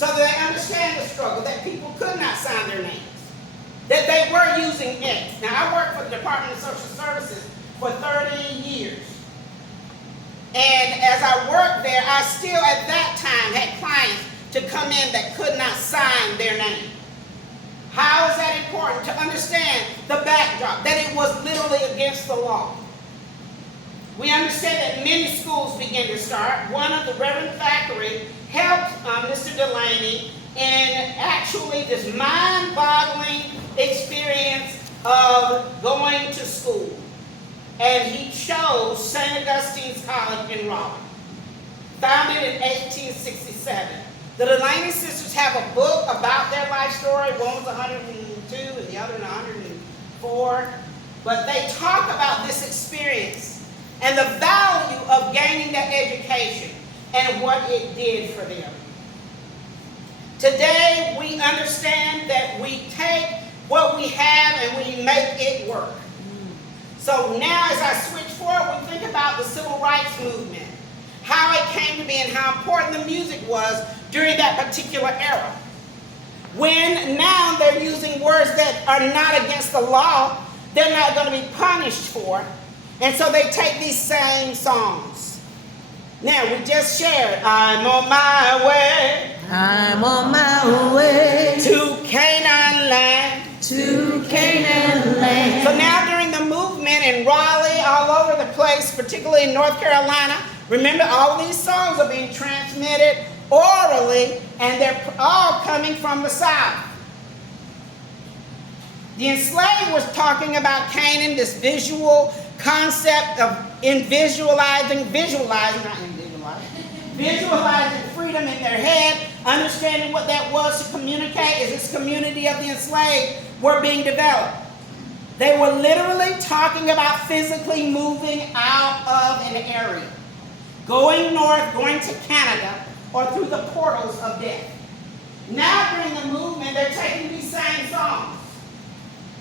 so that they understand the struggle, that people could not sign their names, that they were using X. Now, I worked for the Department of Social Services for 30 years. And as I worked there, I still at that time had clients to come in that could not sign their name. How is that important? To understand the backdrop, that it was literally against the law. We understand that many schools began to start. One of the Reverend Thackeray helped Mr. Delaney in actually this mind-boggling experience of going to school. And he chose St. Augustine's College in Raleigh, founded in 1867. The Delaney sisters have a book about their life story. One was 102 and the other 104. But they talk about this experience and the value of gaining that education and what it did for them. Today, we understand that we take what we have and we make it work. So now as I switch forward, we think about the civil rights movement, how it came to be and how important the music was during that particular era. When now they're using words that are not against the law, they're not going to be punished for. And so they take these same songs. Now, we just shared, I'm on my way. I'm on my way To Canaan land. to Canaan land. So now during the movement in Raleigh, all over the place, particularly in North Carolina, remember all of these songs are being transmitted orally, and they're all coming from the South. The enslaved was talking about Canaan, this visual concept of visualizing freedom in their head, understanding what that was to communicate as this community of the enslaved were being developed. They were literally talking about physically moving out of an area, going north, going to Canada, or through the portals of death. Now during the movement, they're taking these same songs.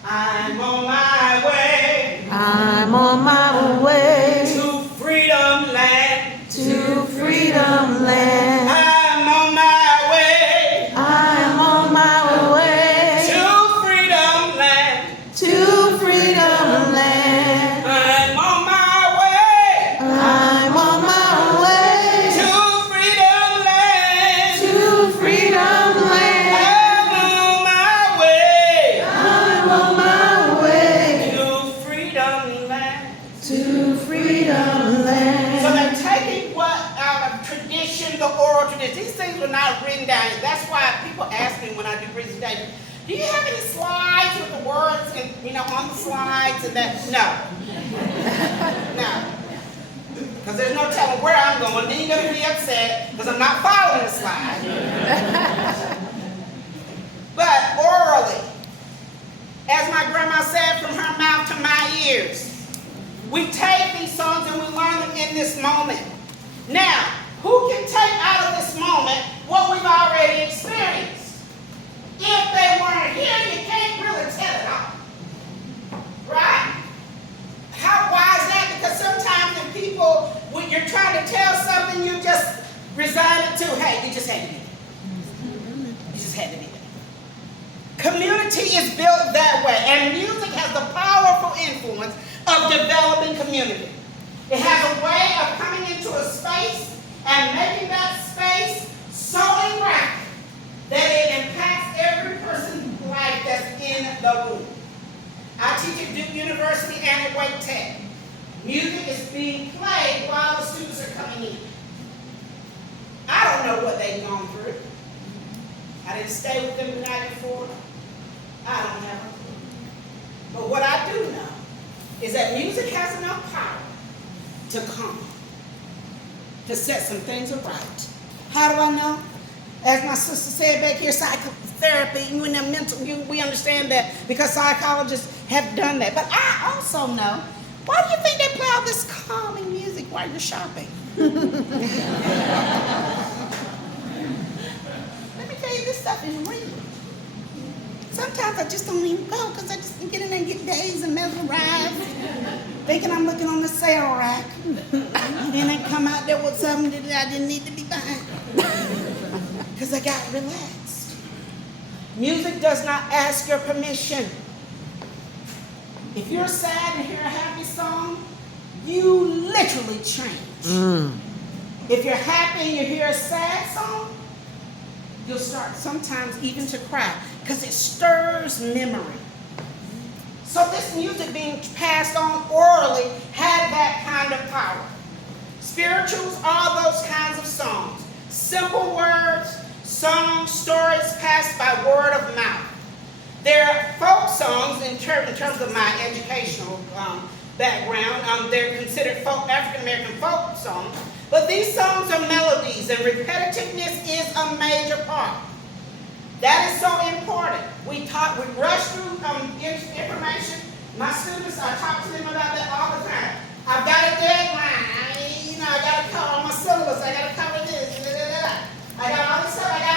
I'm on my way. I'm on my way To freedom land. to freedom land. I'm on my way. I'm on my way To freedom land. to freedom land. I'm on my way. I'm on my way To freedom land. to freedom land. I'm on my way. I'm on my way To freedom land. to freedom land. So they're taking what out of tradition, the oral tradition. These things were not written down. That's why people ask me when I do presentations, do you have any slides with the words and on the slides and that? No. No. Because there's no telling where I'm going. Then you're going to be upset because I'm not following the slide. But orally, as my grandma said, from her mouth to my ears, we take these songs and we learn them in this moment. Now, who can take out of this moment what we've already experienced? If they weren't here, you can't really tell it all. Right? Why is that? Because sometimes when people, when you're trying to tell something, you just resign it to, hey, you just had to be there. You just had to be there. Community is built that way, and music has the powerful influence of developing community. It has a way of coming into a space and making that space so interactive that it impacts every person's life that's in the room. I teach at Duke University and at Wake Tech. Music is being played while the students are coming in. I don't know what they've gone through. I didn't stay with them the night before. I don't have a clue. But what I do know is that music has enough power to come, to set some things right. How do I know? As my sister said back here, psychotherapy, you in the mental, we understand that because psychologists have done that. But I also know, why do you think they play all this calming music while you're shopping? Let me tell you, this stuff is real. Sometimes I just don't even go because I just get in there and get dazed and mesmerized, thinking I'm looking on the sale rack, and then come out there with something that I didn't need to be buying. because I got relaxed. Music does not ask your permission. If you're sad and hear a happy song, you literally change. If you're happy and you hear a sad song, you'll start sometimes even to cry because it stirs memory. So this music being passed on orally had that kind of power. Spirituals are those kinds of songs. Simple words, songs, stories passed by word of mouth. They're folk songs in terms of my educational background. They're considered African American folk songs. But these songs are melodies, and repetitiveness is a major part. That is so important. We rush through information. My students, I talk to them about that all the time. I've got a deadline. I got to cover my syllabus. I got to cover this. I got all this stuff.